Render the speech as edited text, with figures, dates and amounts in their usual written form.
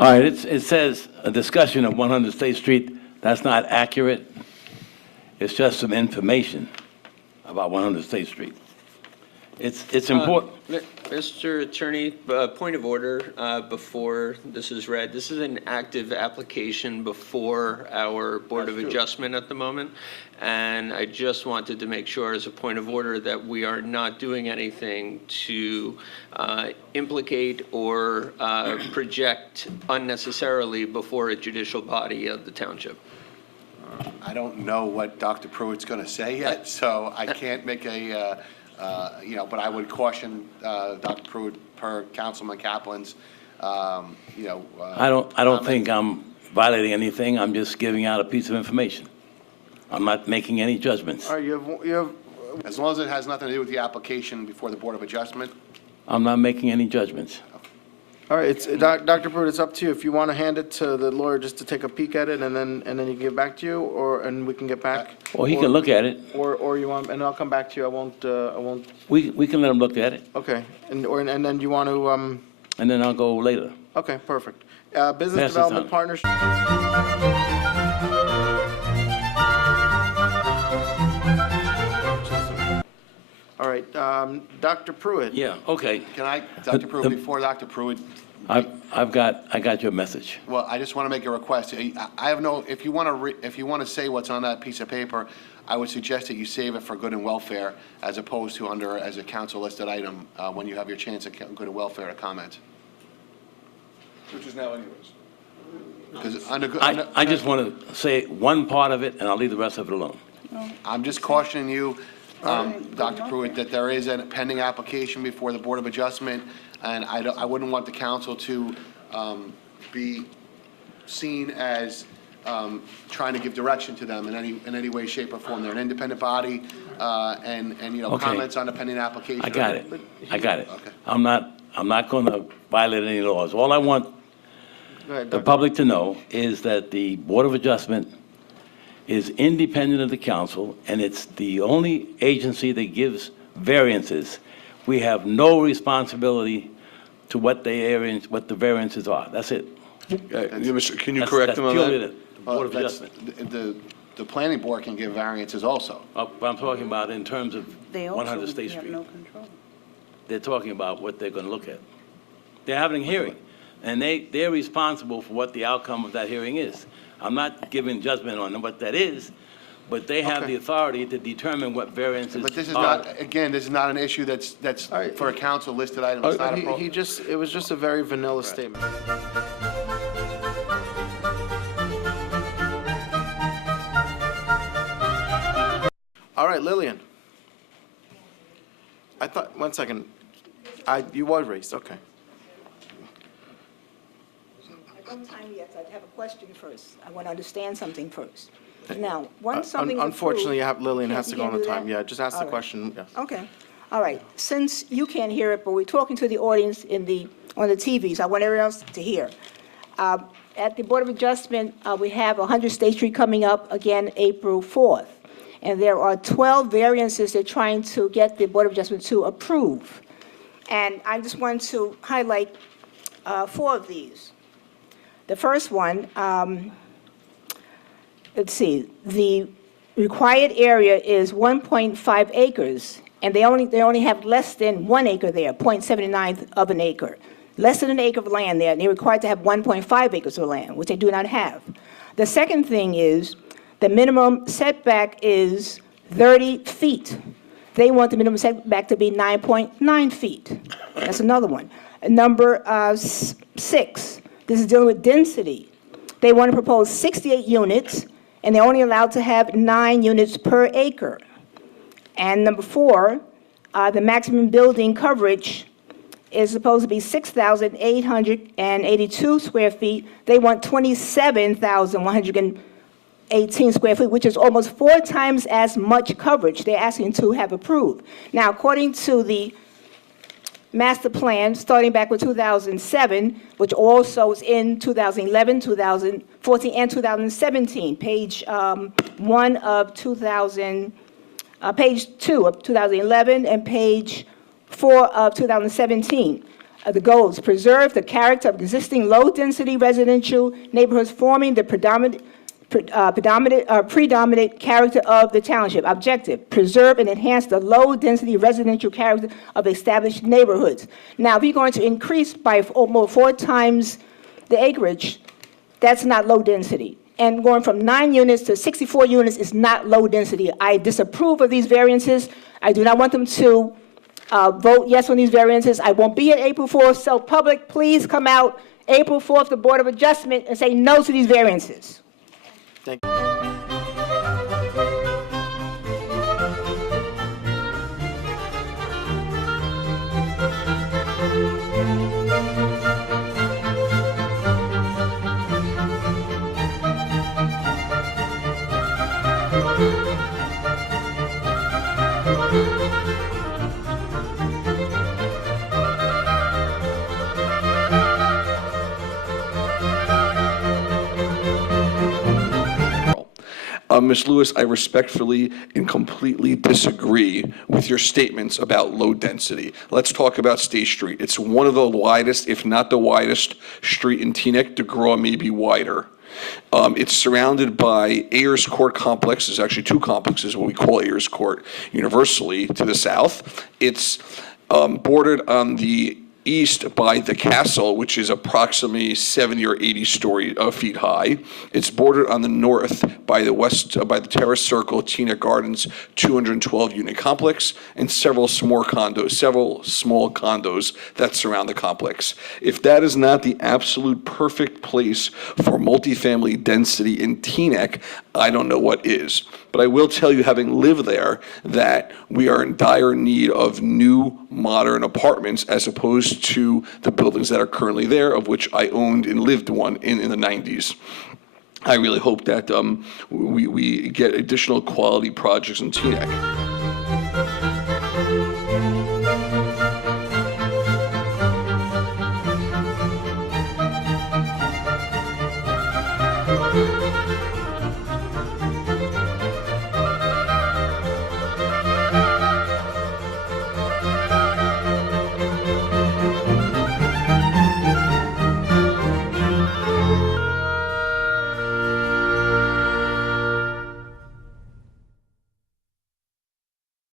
All right, it says a discussion of 100 State Street. That's not accurate. It's just some information about 100 State Street. It's important. Mr. Attorney, point of order before this is read. This is an active application before our Board of Adjustment at the moment, and I just wanted to make sure as a point of order that we are not doing anything to implicate or project unnecessarily before a judicial body of the township. I don't know what Dr. Pruitt's going to say yet, so I can't make a, but I would caution Dr. Pruitt per Councilman Kaplan's, I don't think I'm violating anything. I'm just giving out a piece of information. I'm not making any judgments. All right, you have, as long as it has nothing to do with the application before the Board of Adjustment. I'm not making any judgments. all right, Dr. Pruitt, it's up to you. If you want to hand it to the lawyer just to take a peek at it and then he can get back to you, and we can get back. Or he can look at it. Or you want, and I'll come back to you. I won't, We can let him look at it, okay. And then you want to, and then I'll go later. okay, perfect. Pass Business this Development on. Partnership. All right, Dr. Pruitt. Yeah, okay. Can I, Dr. Pruitt, before Dr. Pruitt, I got your message. well, I just want to make a request. I have no, if you want to say what's on that piece of paper, I would suggest that you save it for good and welfare as opposed to under, as a council listed item, when you have your chance at good and welfare to comment. Which is now anyways. Because under, I just want to say one part of it, and I'll leave the rest of it alone. I'm just cautioning you, Dr. Pruitt, that there is a pending application before the Board of Adjustment, and I wouldn't want the council to be seen as trying to give direction to them in any way, shape, or form. They're an independent body, and Okay. comments on the pending application. I got it. Okay. Okay. I'm not going to violate any laws. All I want Go ahead, the Dr. public to know is that the Board of Adjustment is independent of the council, and it's the only agency that gives variances. We have no responsibility to what the variances are. That's it. Can you That's- correct him on That's purely that? the Board of That's- Adjustment. The planning board can give variances also. But I'm talking about in terms of They also 100 State have Street. no control. They're talking about what they're going to look at. They're having a hearing, and they're responsible for what the outcome of that hearing is. I'm not giving judgment on what that is, but they have Okay. the authority to determine what variances But this is are. not, again, this is not an issue that's All right. for a council listed item. It's not a pro. It was just a very vanilla statement. All right, Lillian. I thought, one second. You was raised, okay. I don't time yet. I have a question first. I want to understand something first. Now, once something is Unfortunately, approved- Lillian Can't- has to you go on can't the do time. that? Yeah, just ask the All right. question, yes. Okay. All right. Since you can't hear it, but we're talking to the audience on the TVs, I want everyone else to hear. At the Board of Adjustment, we have 100 State Street coming up again April 4th. And there are 12 variances they're trying to get the Board of Adjustment to approve. And I just want to highlight 4 of these. The first one, let's see, the required area is 1.5 acres, and they only have less than 1 acre there, 0.79 of an acre. Less than an acre of land there, and they're required to have 1.5 acres of land, which they do not have. The second thing is, the minimum setback is 30 feet. They want the minimum setback to be 9.9 feet. That's another one. Number 6, this is dealing with density. They want to propose 68 units, and they're only allowed to have 9 units per acre. And number 4, the maximum building coverage is supposed to be 6,882 square feet. They want 27,118 square feet, which is almost 4 times as much coverage they're asking to have approved. Now, according to the master plan, starting back with 2007, which also is in 2011, 2014, and 2017, page 1 of 2000, page 2 of 2011, and page 4 of 2017. The goals: preserve the character of existing low-density residential neighborhoods forming the predominant character of the township. Objective: preserve and enhance the low-density residential character of established neighborhoods. Now, if you're going to increase by almost 4 times the acreage, that's not low density. And going from 9 units to 64 units is not low density. I disapprove of these variances. I do not want them to vote yes on these variances. I won't be at April 4th, so public, please come out April 4th, the Board of Adjustment, and say no to these variances. Thank you. Ms. Lewis, I respectfully and completely disagree with your statements about low density. Let's talk about State Street. It's one of the widest, if not the widest, street in Teaneck. DeGraw may be wider. It's surrounded by Ayers Court complex. There's actually 2 complexes, what we call Ayers Court universally, to the south. It's bordered on the east by the castle, which is approximately 70 or 80 feet high. It's bordered on the north by the west, by the Terrace Circle, Teaneck Gardens, 212-unit complex, and several small condos that surround the complex. If that is not the absolute perfect place for multifamily density in Teaneck, I don't know what is. But I will tell you, having lived there, that we are in dire need of new, modern apartments as opposed to the buildings that are currently there, of which I owned and lived one in the 90s. I really hope that we get additional quality projects in Teaneck.